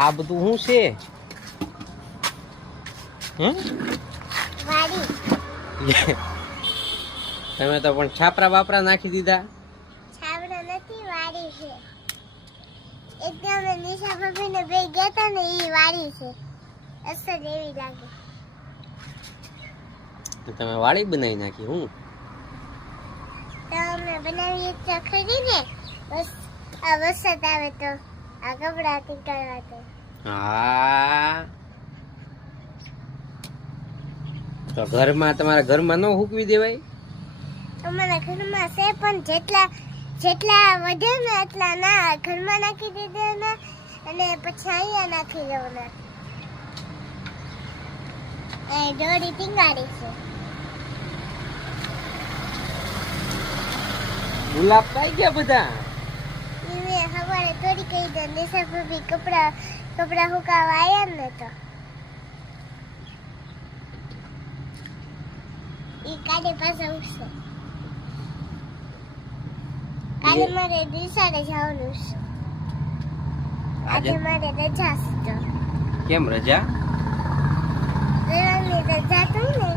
આ બધું શું છે? તમે તો પણ છાપરા બાપરા નાખી દીધા. છાપરા નથી, વાડી છે. એકદમ નિશા ભાભીને બે ગયા તા ને એ વાડી છે. અસર એવી લાગે. તમે વાડી બનાવી નાખી. હું તો અમે બનાવીએ તો ખરી ને. બસ આ વરસાદ આવે તો આ કપડા નીકળવા તો. હા, તો ઘરમાં તમારા ઘરમાં ન હૂકવી દેવાય? અમારા ઘરમાં છે પણ જેટલા વધે ને એટલા ના ઘરમાં નાખી દીધા અને પછી અહીંયા નાખી દેવાના. એ દોરી ટીંગાડી છે. ગુલાબ થઈ ગયા બધા. એને સવારે થોડી કહી દે નિશા ભાભી કપડા સુકાવા આવ્યા ને તો ઈ કાલે પાછા ઉઠશે. કાલે મારે નિશાળે જવાનું છે. આજે મારે રજા છે. તો કેમ રજા? રજાની રજા થઈ ને